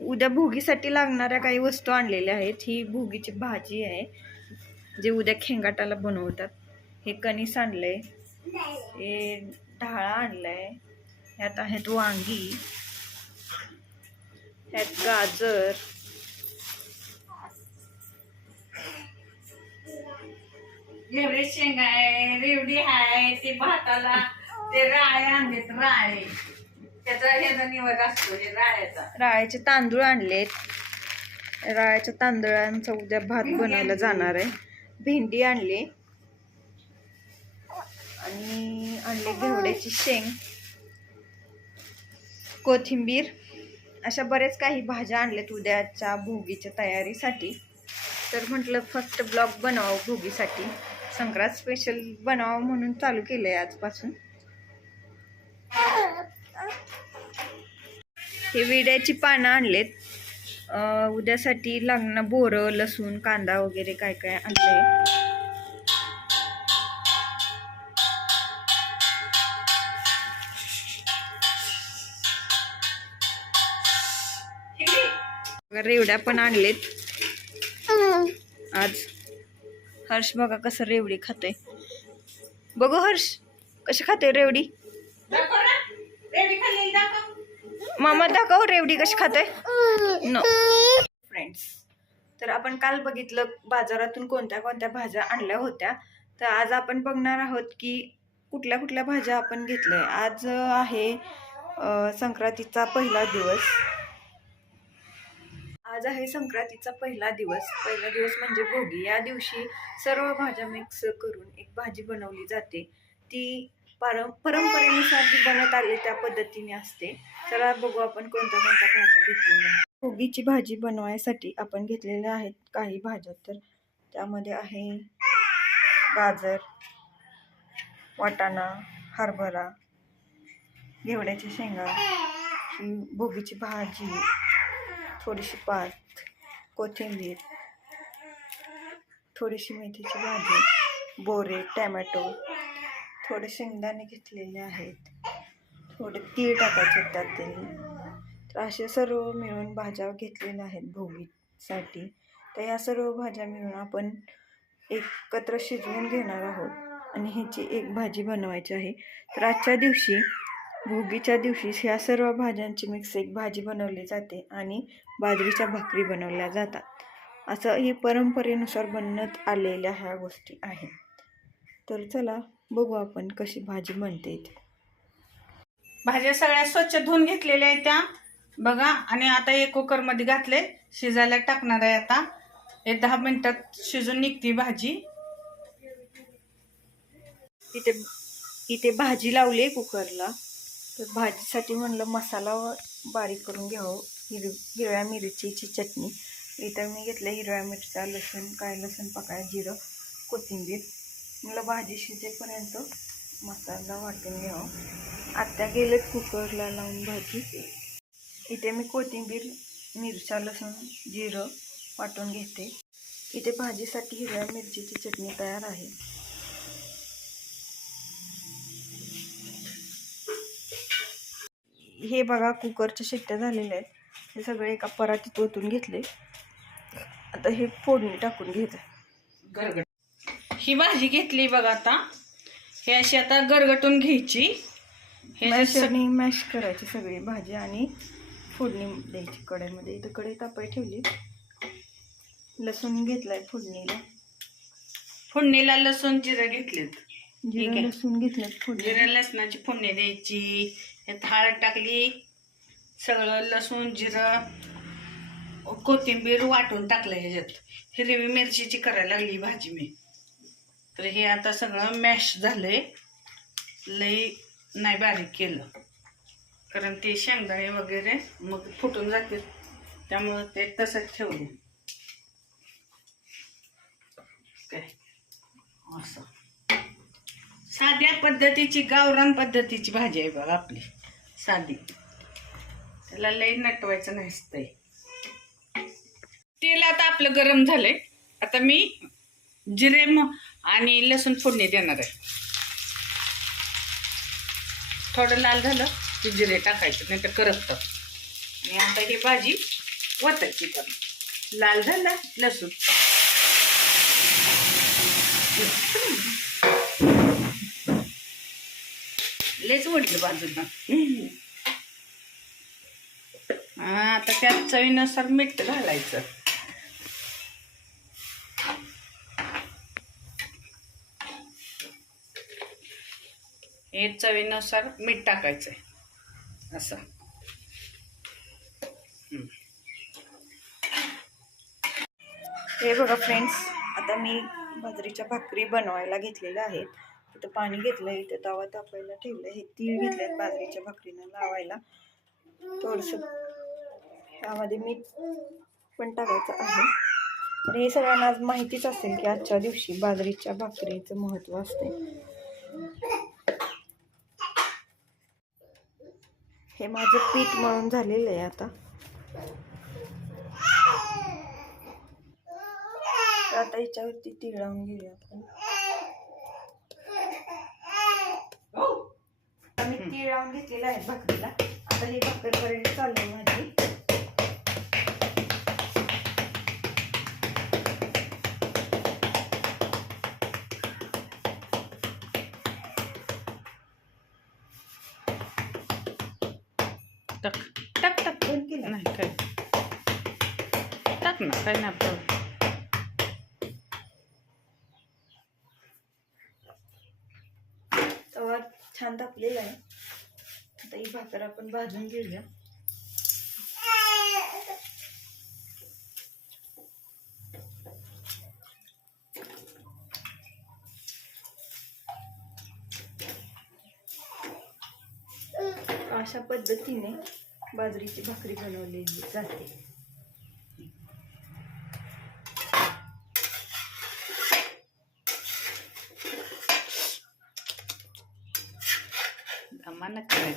उद्या भोगीसाठी लागणाऱ्या काही वस्तू आणलेल्या आहेत. ही भोगीची भाजी आहे जे उद्या खेंगाटाला बनवतात. हे कणीस आणलंय हे ढाळा आहे ह्यात आहेत वांगी ह्यात गाजर शेंगा आहे रेवडी आहे ते भाताला ते राळे आणलेत राळे. त्याचा ह्याचा निवड असतो हे राळ्याचा राळ्याचे तांदूळ आणलेत. राळ्याच्या तांदळांचा उद्या भात बनवला जाणार आहे. भेंडी आणली. आणि आणले घेवड्याची शेंग कोथिंबीर अशा बरेच काही भाज्या आणल्यात उद्याच्या भोगीच्या तयारीसाठी. तर म्हटलं फक्त ब्लॉग बनवावं भोगीसाठी. संक्रांत स्पेशल बनावं म्हणून चालू केलं आहे आजपासून. हे विड्याची पानं आणलेत. उद्यासाठी लागणं बोरं लसूण कांदा वगैरे काय काय आणले रेवड्या पण आणलेत. आज हर्ष बघा कसं रेवडी खातोय. बघू हर्ष कशी खाते रेवडी दाखव ना रेवडी खाल्लेली दाखव मामा दाखव रेवडी कशी खाते नो फ्रेंड्स तर आपण काल बघितलं बाजारातून कोणत्या कोणत्या भाज्या आणल्या होत्या. तर आज आपण बघणार आहोत की कुठल्या कुठल्या भाज्या आपण घेतल्या. आज आहे संक्रांतीचा पहिला दिवस. आज आहे संक्रांतीचा पहिला दिवस. पहिला दिवस म्हणजे भोगी. या दिवशी सर्व भाज्या मिक्स करून एक भाजी बनवली जाते. ती पार परंपरेनुसार जी बनत आली त्या पद्धतीने असते. चला बघू आपण कोणत्या कोणत्या भाज्या घेतलेल्या आहेत भोगीची भाजी बनवायसाठी आपण घेतलेल्या आहेत काही भाज्या तर. त्यामध्ये आहे गाजर वाटाणा हरभरा घेवड्याच्या शेंगा भोगीची भाजी थोडीशी पात कोथिंबीर थोडीशी मेथीची भाजी बोरे टॅमॅटो थोडे शेंगदाणे घेतलेले आहेत. थोडे तीळ टाकायचे त्यातील. तर असे सर्व मिळून भाज्या घेतलेल्या आहेत भोगीसाठी. तर या सर्व भाज्या मिळून आपण एकत्र शिजवून घेणार आहोत. आणि ह्याची एक भाजी बनवायची आहे. तर आजच्या दिवशी भोगीच्या दिवशी ह्या सर्व भाज्यांची मिक्स एक भाजी बनवली जाते आणि बाजरीच्या भाकरी बनवल्या जातात. असं ही परंपरेनुसार बनत आलेल्या ह्या गोष्टी आहेत. तर चला बघू आपण कशी भाजी बनते ते. भाज्या सगळ्या स्वच्छ धुवून घेतलेल्या आहेत त्या. बघा आणि आता एक कुकरमध्ये घातले. शिजायला टाकणार आहे आता. एक दहा मिनिटात शिजून निघती भाजी. इथे इथे भाजी लावली आहे कुकरला. तर भाजीसाठी म्हणलं मसाला बारीक करून घ्यावं. हिर हिरव्या मिरचीची चटणी. इथं मी घेतलं हिरव्या मिरच्या लसूण काय लसूण पाकळ्या जिरं कोथिंबीर. मला भाजी शिजेपर्यंत मसाला वाटून घ्यावं आत्या गेलेत कुकरला लावून भाजी. इथे मी कोथिंबीर मिरच्या लसूण जिरं वाटून घेते. इथे भाजीसाठी हिरव्या मिरचीची चटणी तयार आहे. हे बघा कुकरच्या शिट्ट्या झालेल्या आहेत. हे सगळे एका परातीत ओतून घेतले. आता हे फोडणी टाकून घेत. ही भाजी घेतली बघा आता. हे अशी आता गरगटून घ्यायची. हे मॅशरनी मॅश करायची सगळी भाजी आणि फोडणी द्यायची कढईमध्ये. इथं कढई तापाय ठेवली. लसूण घेतलाय फोडणीला. फोडणीला लसूण जिरं घेतलेत. जिरं आहे. लसूण घेतलं फोडणी जिऱ्या लसणाची फोडणी द्यायची. यात हळद टाकली. सगळं लसूण जिरं कोथिंबीर वाटून टाकलं ह्याच्यात. हिरवी मिरचीची करायला लागली भाजी मी. तर हे आता सगळं मॅश झालंय. लई नाही बारीक केलं. कारण ते शेंगदाणे वगैरे मग फुटून जातील. त्यामुळं ते तसंच ठेवले काय? असं. साध्या पद्धतीची गावरान पद्धतीची भाजी आहे बघा आपली. साधी. त्याला लई नटवायचं नसतंय तेल आता आपलं गरम झालंय. आता मी जिरे म- आणि लसूण फोडणी देणार आहे. थोडं लाल झालं की जिरे टाकायचं नाही तर करपतं. आणि आता ही भाजी वतायची पण लाल झाला लसूण. लेच वडलं बाजूला हा, आता त्यात चवीनुसार मीठ घालायचं. हे चवीनुसार मीठ टाकायचं असं. हे बघा फ्रेंड्स आता मी बाजरीच्या भाकरी बनवायला घेतलेल्या आहेत. इथं पाणी घेतलं इथं तवा तापायला ठेवलं हे तीळ घेतलेत बाजरीच्या भाकरीनं लावायला. थोडंसं त्यामध्ये मीठ पण टाकायचं आहे. तर हे सगळ्यांना आज माहितीच असेल की आजच्या दिवशी बाजरीच्या भाकरीचं महत्त्व असते हे माझं पीठ मळून झालेलं आहे आता. तर आता याच्यावरती तीळ लावून घेऊया आपण. आम्ही तीळ लावून घेतलेला आहे भाकरीला. आता ही भाकर करायला चालू आहे टाक टाक टाक नाही काय? टाक ना नाही आपलं. तवा छान तापलेला आहे. आता ही भाकर आपण भाजून घेऊया. अशा पद्धतीने बाजरीची भाकरी बनवलेली जाते. दमानं करायचं.